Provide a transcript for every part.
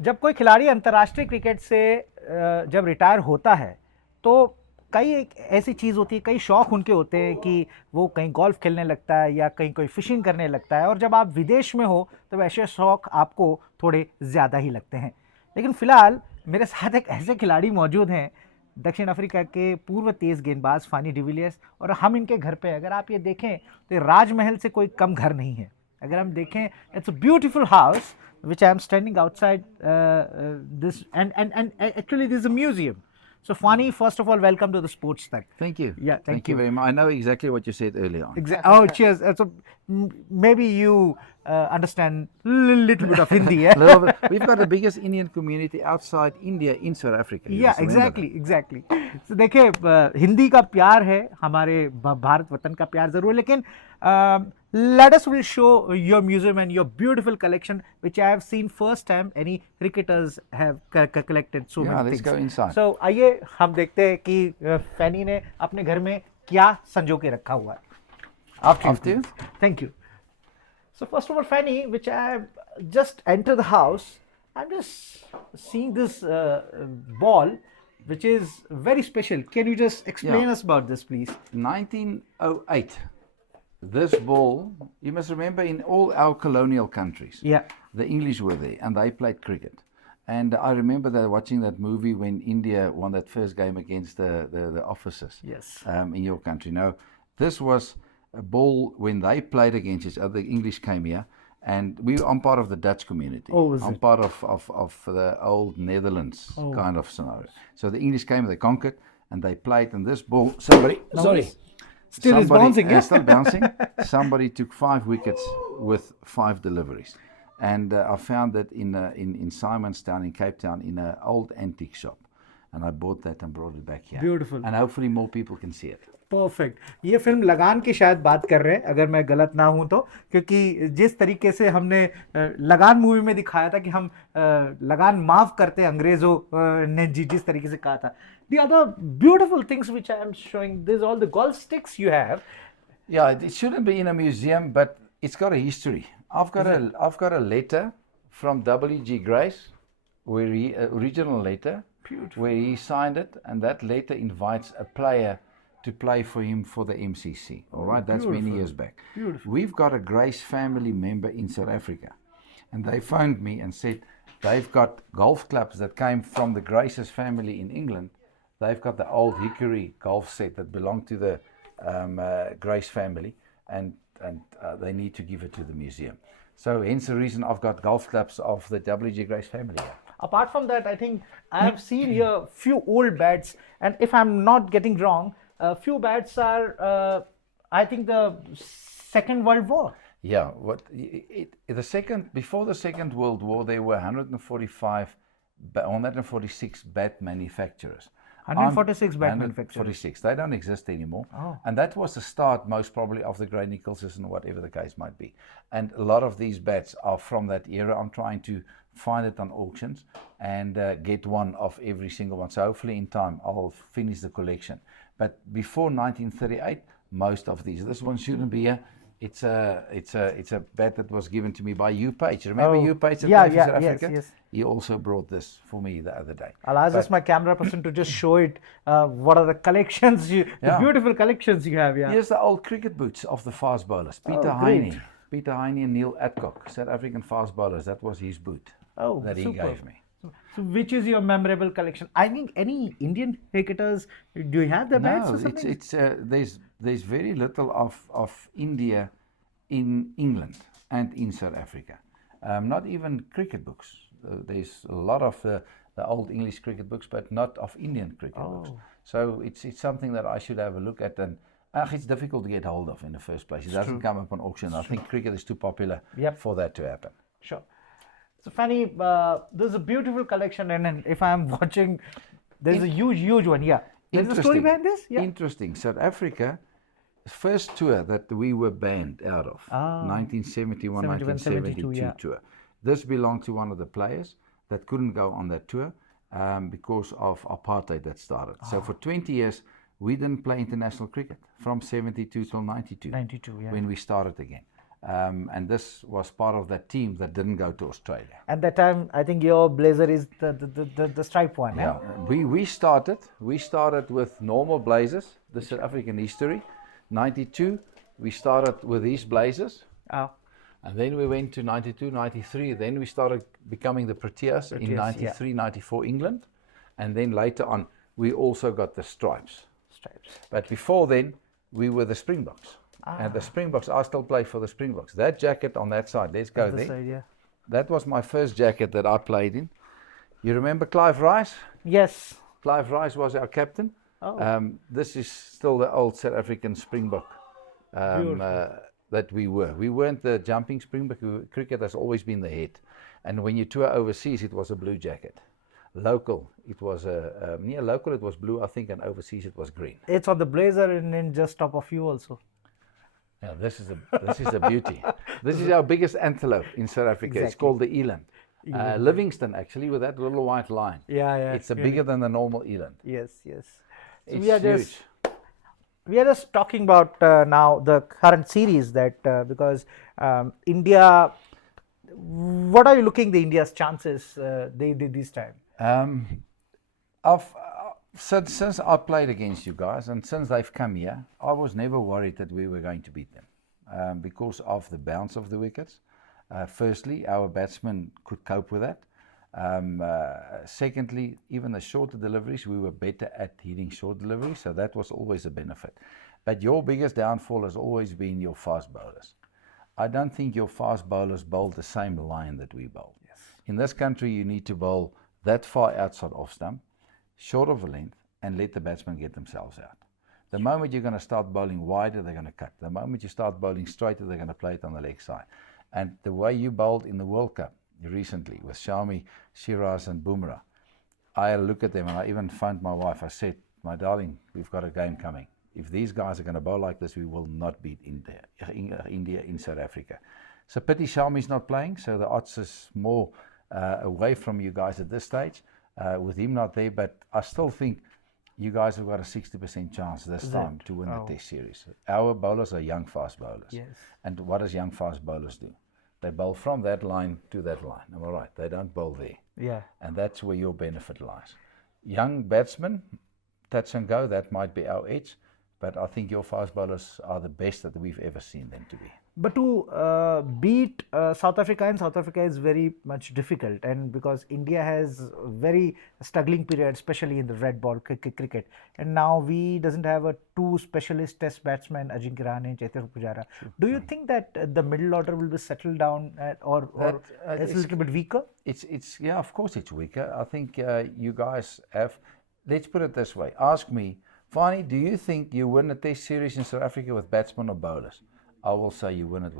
जब कोई खिलाड़ी अंतर्राष्ट्रीय क्रिकेट से जब रिटायर होता है तो कई एक ऐसी चीज़ होती है, कई शौक उनके होते हैं कि वो कहीं गोल्फ खेलने लगता है या कहीं कोई फिशिंग करने लगता है, और जब आप विदेश में हो तो वैसे शौक आपको थोड़े ज़्यादा ही लगते हैं। लेकिन फ़िलहाल मेरे साथ एक ऐसे खिलाड़ी मौजूद हैं, दक्षिण अफ्रीका के पूर्व तेज़ गेंदबाज फानी डिविलियर्स, और हम इनके घर पे अगर आप ये देखें तो ये राजमहल से कोई कम घर नहीं है। अगर हम देखें, it's a beautiful house which I am standing outside this, and actually this is a museum. So Fani, first of all, welcome to the Sports Tech. Thank you. Yeah, thank you you. very much. I know exactly what you said earlier on. Oh, cheers. So maybe you understand little bit of Hindi, yeah? Little bit. We've got the biggest Indian community outside India in South Africa. You Yeah, must remember that. exactly. So देखिए, हिंदी का प्यार है, हमारे भारत वतन का प्यार जरूर, लेकिन let us will show your museum and your beautiful collection, which I have seen first time any cricketers have collected so Yeah, many let's things. go inside. So आइए हम देखते हैं कि फैनी ने अपने घर में क्या संजो के रखा हुआ है. After you. Thank you. So first of all, Fanny, which I have just entered the house, I'm just seeing this ball, which is very special. Can you just explain us about this, please? 1908. This ball, you must remember, in all our colonial countries, Yeah. the English were there and they played cricket. And I remember that watching that movie when India won that first game against the officers. Yes. In your country. Now, this was a ball when they played against each other. The English came here, and I'm part of the Dutch community. Oh, is I'm it? part of the old Netherlands kind of scenario. So the English came, they conquered, and they played. And this ball, sorry. Still is bouncing, yeah? Still bouncing. Somebody took 5 wickets with 5 deliveries. And I found that in Simonstown in Cape Town in an old antique shop. And I bought that and brought it back here. Beautiful. And hopefully more people can see it. Perfect. ये film लगान की शायद बात कर रहे हैं, अगर मैं गलत ना हूं तो, क्योंकि जिस तरीके से हमने लगान मूवी में दिखाया था कि हम लगान माफ करते हैं अंग्रेजों ने, जिस तरीके से कहा था. The other beautiful things which I am showing, this all the golf sticks you have. Yeah, it shouldn't be in a museum, but it's got a history. I've got a letter from W.G. Grace, where original letter, Beautiful. where he signed it, and that letter invites a player to play for him for the MCC. All right, that's many beautiful. years back. Beautiful. We've got a Grace family member in South Africa, and they phoned me and said they've got golf clubs that came from the Grace's family in England. They've got the old hickory golf set that belonged to the Grace family, and they need to give it to the museum. So hence the reason I've got golf clubs of the W.G. Grace family here. Apart from that, I think I have seen here few old bats, and if I'm not getting wrong, few bats are, I think, the Second World War. Yeah, before the Second World War, there were 146 bat manufacturers. 146 bat manufacturers. 146. They don't exist anymore. Oh. And that was the start, most probably, of the Grey Nicholses and whatever the case might be. And a lot of these bats are from that era. I'm trying to find it on auctions and get one of every single one. So hopefully in time I'll finish the collection. But before 1938, most of these. This one shouldn't be here. It's a bat that was given to me by Hugh Page. Remember Hugh Page that played for South Africa? Yes. He also brought this for me the other day. I'll ask my camera person to just show it. What are the collections, the beautiful collections you have? Yeah. Here's the old cricket boots of the fast bowlers. Peter Heine and Neil Adcock, South African fast bowlers. That was his boot that he gave me. So which is your memorable collection? I think any Indian cricketers, do you have the bats or something? There's very little of India in England and in South Africa. Not even cricket books. There's a lot of the old English cricket books, but not of Indian cricket books. So it's something that I should have a look at, and it's difficult to get hold of in the first place. It doesn't come up on auction. I think cricket is too popular for that to happen. Sure. So Fanny, there's a beautiful collection, and if I'm watching, there's a huge one. Yeah. There's a story behind this? Yeah. Interesting. South Africa, first tour that we were banned out of, 1971, 1972 tour. This belonged to one of the players that couldn't go on that tour because of apartheid that started. So for 20 years, we didn't play international cricket from 72 till 92. 92, yeah. When we started again. And this was part of that team that didn't go to Australia. And that time, I think your blazer is the striped one. Yeah, we started with normal blazers. The South African history, 92. We started with these blazers, Oh, and then we went to 92, 93. Then we started becoming the Proteas in 93, 94 England, and then later on we also got the stripes. But before then, we were the Springboks. And the Springboks, I still play for the Springboks. That jacket on that side, let's go there. Side, yeah. That was my first jacket that I played in. You remember Clive Rice? Yes. Clive Rice was our captain. Oh. This is still the old South African Springbok that we were. We weren't the jumping Springbok. Cricket has always been the head. And when you tour overseas, it was a blue jacket. Local, it was near local, it was blue, I think, and overseas it was green. It's on the blazer and then just top of you also. Yeah, this is a beauty. This is our biggest antelope in South Africa. Exactly. It's called the eland. Livingston, actually, with that little white line. Yeah. It's bigger than the normal eland. Yes. So It's huge. huge. We are just talking about now the current series that because India, what are you looking the India's chances they did this time? Since I played against you guys and since they've come here, I was never worried that we were going to beat them because of the bounce of the wickets. Firstly, our batsmen could cope with that. Secondly, even the shorter deliveries, we were better at hitting short deliveries, so that was always a benefit. But your biggest downfall has always been your fast bowlers. I don't think your fast bowlers bowl the same line that we bowl. Yes. In this country, you need to bowl that far outside off stump, short of a length, and let the batsmen get themselves out. The moment you're going to start bowling wider, they're going to cut. The moment you start bowling straighter, they're going to play it on the leg side. And the way you bowled in the World Cup recently with Shami, Shiraz and Bumrah, I look at them and I even phoned my wife. I said, my darling, we've got a game coming. If these guys are going to bowl like this, we will not beat India in South Africa. It's a pity Shami's not playing, so the odds is more away from you guys at this stage. With him not there, but I still think you guys have got a 60% chance this time to win the Test series. Our bowlers are young fast bowlers. Yes. And what does young fast bowlers do? They bowl from that line to that line. Am I right? They don't bowl there. Yeah. And that's where your benefit lies. Young batsmen, touch and go, that might be our edge, but I think your fast bowlers are the best that we've ever seen them to be. But to beat South Africa, and South Africa is very much difficult, and because India has very struggling period, especially in the red ball cricket, and now we doesn't have a two specialist test batsmen, Ajinkya Rahane and Chaitanya Pujara. Do you think that the middle order will be settled down or it's a little bit weaker? It's yeah, of course it's weaker. I think you guys have. Let's put it this way. Ask me, Fanie, do you think you win a Test series in South Africa with batsmen or bowlers? I will say you win it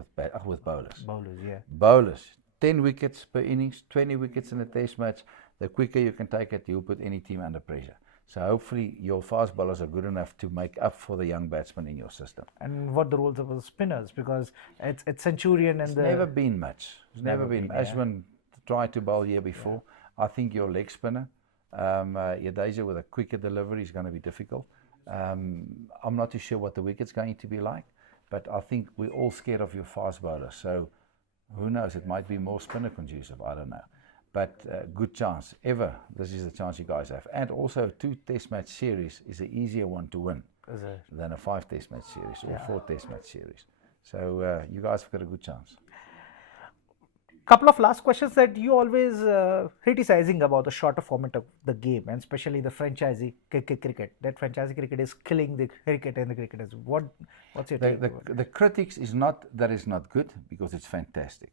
with bowlers. Bowlers, yeah. Bowlers, 10 wickets per innings, 20 wickets in a Test match. The quicker you can take it, you'll put any team under pressure. So hopefully your fast bowlers are good enough to make up for the young batsmen in your system. And what the roles of the spinners, because it's Centurion and it's never been much. It's never been. Yeah. Ashwin tried to bowl here before. Yeah. I think your leg spinner, Jadeja with a quicker delivery is going to be difficult. I'm not too sure what the wicket's going to be like. But I think we're all scared of your fast bowler. So who knows? It might be more spinner conducive. I don't know. But good chance. This is the chance you guys have. And also 2 Test match series is an easier one to win than a 5 Test match series or 4 Test match series. So you guys have got a good chance. Couple of last questions that you always criticizing about the shorter format of the game, and especially the franchisee cricket. That franchisee cricket is killing the cricket and the cricketers. What's your take? The critics is not that it's not good, because it's fantastic.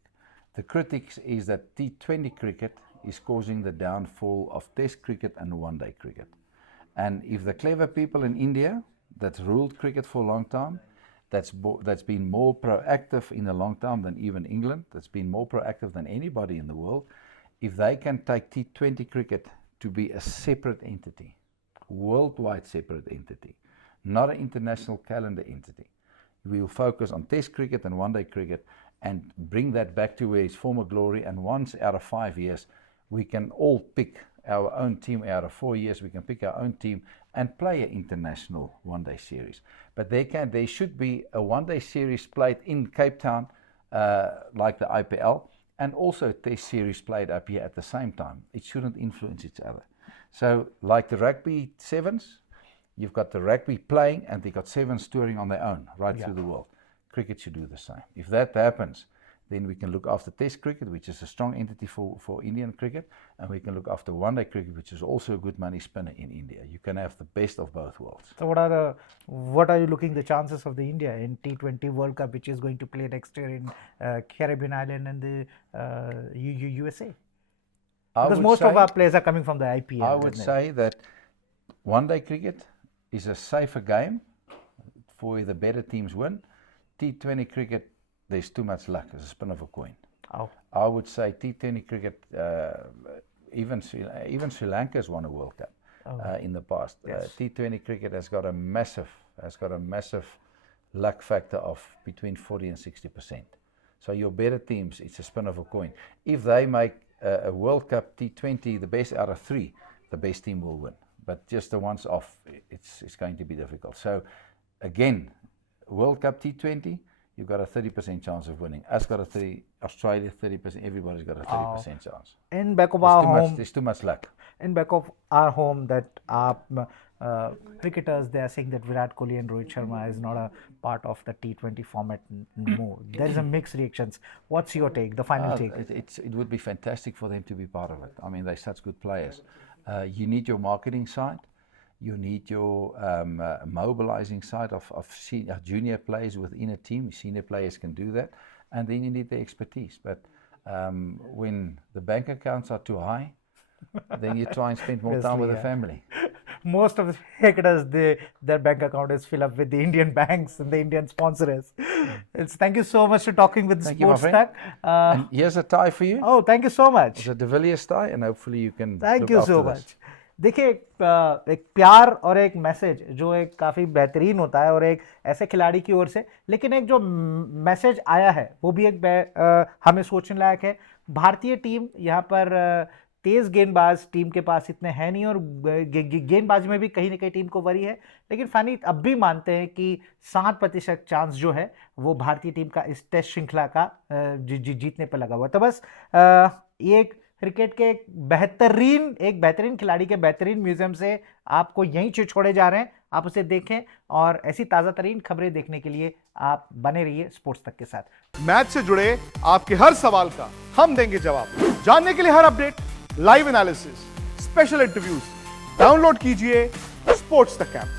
The critics is that T20 cricket is causing the downfall of Test cricket and one-day cricket. And if the clever people in India that ruled cricket for a long time, that's been more proactive in a long time than even England, that's been more proactive than anybody in the world, if they can take T20 cricket to be a separate entity, worldwide separate entity, not an international calendar entity, we will focus on Test cricket and one-day cricket and bring that back to its former glory, and once out of 5 years, we can all pick our own team. Out of 4 years, we can pick our own team and play an international one-day series. But there should be a one-day series played in Cape Town like the IPL, and also Test series played up here at the same time. It shouldn't influence each other. So, like the rugby sevens, you've got the rugby playing, and they got sevens touring on their own right through the world. Cricket should do the same. If that happens, then we can look after Test cricket, which is a strong entity for Indian cricket, and we can look after one-day cricket, which is also a good money spinner in India. You can have the best of both worlds. So what are you looking the chances of the India in T20 World Cup, which is going to play next year in Caribbean island and the USA? Because most of our players are coming from the IPL. I would say that one-day cricket is a safer game for the better teams win. T20 cricket, there's too much luck. It's a spin of a coin. Oh. I would say T20 cricket, even Sri Lanka has won a World Cup in the past. Yes. T20 cricket has got a massive luck factor of between 40 and 60%. So your better teams, it's a spin of a coin. If they make a World Cup T20, the best out of 3, the best team will win. But just the ones off, it's going to be difficult. So again, World Cup T20, you've got a 30% chance of winning. Australia 30%, everybody's got a 30% chance. In back of our home, there's too much luck. In back of our home, that our cricketers, they are saying that Virat Kohli and Rohit Sharma is not a part of the T20 format more. There's a mixed reactions. What's your take, the final take? It would be fantastic for them to be part of it. I mean, they're such good players. You need your marketing side. You need your mobilizing side of junior players within a team. Senior players can do that. And then you need the expertise. But when the bank accounts are too high, then you try and spend more time with the family. Most of the cricketers, their bank account is filled up with the Indian banks and the Indian sponsors. Thank you so much for talking with Sports Tak. And here's a tie for you. Oh, thank you so much. It's a De Villiers tie, and hopefully you can. Thank you so much. देखिए एक प्यार और एक message जो एक काफ़ी बेहतरीन होता है और एक ऐसे खिलाड़ी की ओर से, लेकिन एक जो मैसेज आया है वो भी एक हमें सोचने लायक है। भारतीय टीम यहाँ पर तेज़ गेंदबाज टीम के पास इतने हैं नहीं और गेंदबाजी में भी कहीं ना कहीं टीम को वरी है, लेकिन फानी अब भी मानते हैं कि 7% चांस जो है वो भारतीय टीम का इस टेस्ट श्रृंखला का जीतने पर लगा हुआ है। तो बस ये एक क्रिकेट के एक बेहतरीन खिलाड़ी के बेहतरीन म्यूजियम से आपको यहीं छोड़े जा रहे हैं। आप उसे देखें और ऐसी ताज़ा तरीन खबरें देखने के लिए आप बने रहिए स्पोर्ट्स तक के साथ। मैच से जुड़े आपके हर सवाल का हम देंगे जवाब। जानने के लिए हर update, live analysis, special interviews, download कीजिए स्पोर्ट्स तक ऐप।